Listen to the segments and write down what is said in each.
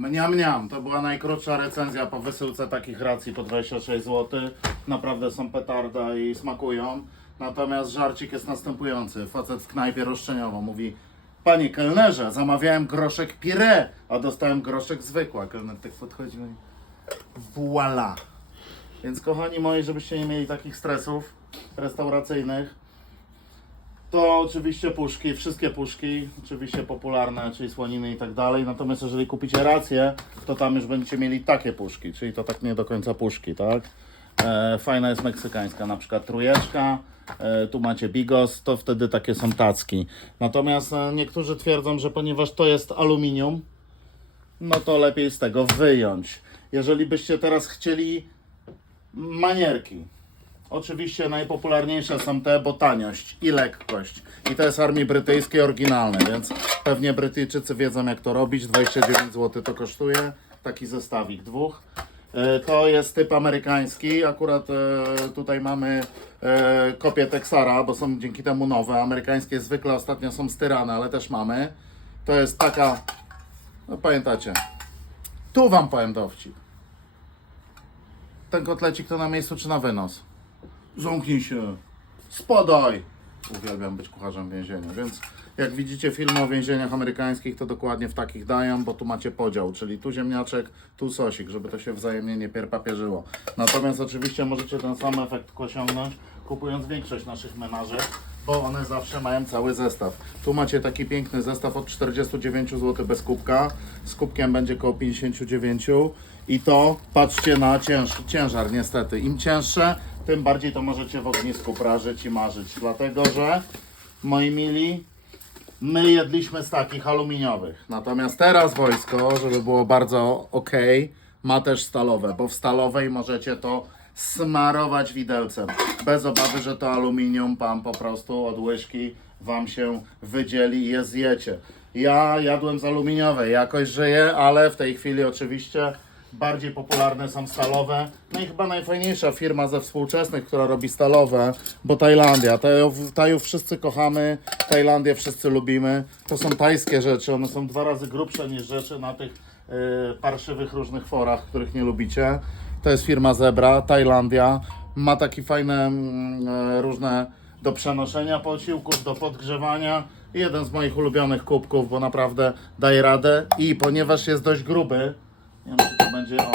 Mniam, mniam. To była najkrótsza recenzja po wysyłce takich racji po 26 zł. Naprawdę są petarda i smakują. Natomiast żarcik jest następujący. Facet w knajpie roszczeniowo mówi Panie kelnerze, zamawiałem groszek pire, a dostałem groszek zwykły. A kelner tak podchodził i voila. Więc kochani moi, żebyście nie mieli takich stresów restauracyjnych, to oczywiście puszki, wszystkie puszki, oczywiście popularne, czyli słoniny i tak dalej. Natomiast jeżeli kupicie rację, to tam już będziecie mieli takie puszki, czyli to tak nie do końca puszki, tak? E, fajna jest meksykańska, na przykład trujeczka, e, tu macie bigos, to wtedy takie są tacki. Natomiast e, niektórzy twierdzą, że ponieważ to jest aluminium, no to lepiej z tego wyjąć. Jeżeli byście teraz chcieli manierki, Oczywiście najpopularniejsze są te, bo taniość i lekkość. I to jest armii brytyjskiej oryginalne, więc pewnie Brytyjczycy wiedzą jak to robić. 29 zł to kosztuje, taki zestawik dwóch. E, To jest typ amerykański, akurat e, tutaj mamy e, kopię Texara, bo są dzięki temu nowe. Amerykańskie zwykle ostatnio są styrane, ale też mamy. To jest taka, no pamiętacie, tu wam powiem dowcip. Ten kotlecik to na miejscu czy na wynos? Zamknij się. Spadaj. Uwielbiam być kucharzem w więzieniu, więc jak widzicie filmy o więzieniach amerykańskich, to dokładnie w takich dają, bo tu macie podział, czyli tu ziemniaczek, tu sosik, żeby to się wzajemnie nie pierpapierzyło. Natomiast oczywiście możecie ten sam efekt osiągnąć, kupując większość naszych menażek, bo one zawsze mają cały zestaw. Tu macie taki piękny zestaw od 49 zł bez kubka, z kubkiem będzie około 59 i to patrzcie na cięż, ciężar niestety. Im cięższe, tym bardziej to możecie w ognisku prażyć i marzyć, dlatego że moi mili, my jedliśmy z takich aluminiowych. Natomiast teraz wojsko, żeby było bardzo ok, ma też stalowe, bo w stalowej możecie to smarować widelcem. Bez obawy, że to aluminium pan po prostu od łyżki wam się wydzieli i je zjecie. Ja jadłem z aluminiowej, jakoś żyję, ale w tej chwili oczywiście bardziej popularne są stalowe. No i chyba najfajniejsza firma ze współczesnych, która robi stalowe, bo Tajlandia. Tajów, Tajów wszyscy kochamy, Tajlandię wszyscy lubimy. To są tajskie rzeczy, one są dwa razy grubsze niż rzeczy na tych yy, parszywych różnych forach, których nie lubicie. To jest firma Zebra, Tajlandia. Ma takie fajne e, różne do przenoszenia posiłków, do podgrzewania. Jeden z moich ulubionych kubków, bo naprawdę daje radę. I ponieważ jest dość gruby, nie wiem, będzie, o,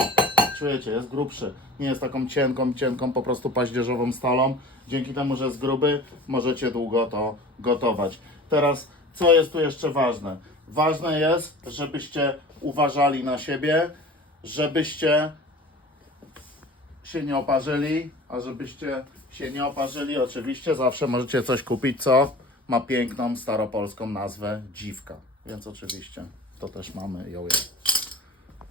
czujecie, jest grubszy. Nie jest taką cienką, cienką, po prostu paździerzową stalą. Dzięki temu, że jest gruby, możecie długo to gotować. Teraz, co jest tu jeszcze ważne? Ważne jest, żebyście uważali na siebie, żebyście się nie oparzyli, a żebyście się nie oparzyli, oczywiście zawsze możecie coś kupić, co ma piękną, staropolską nazwę dziwka. Więc oczywiście to też mamy ją.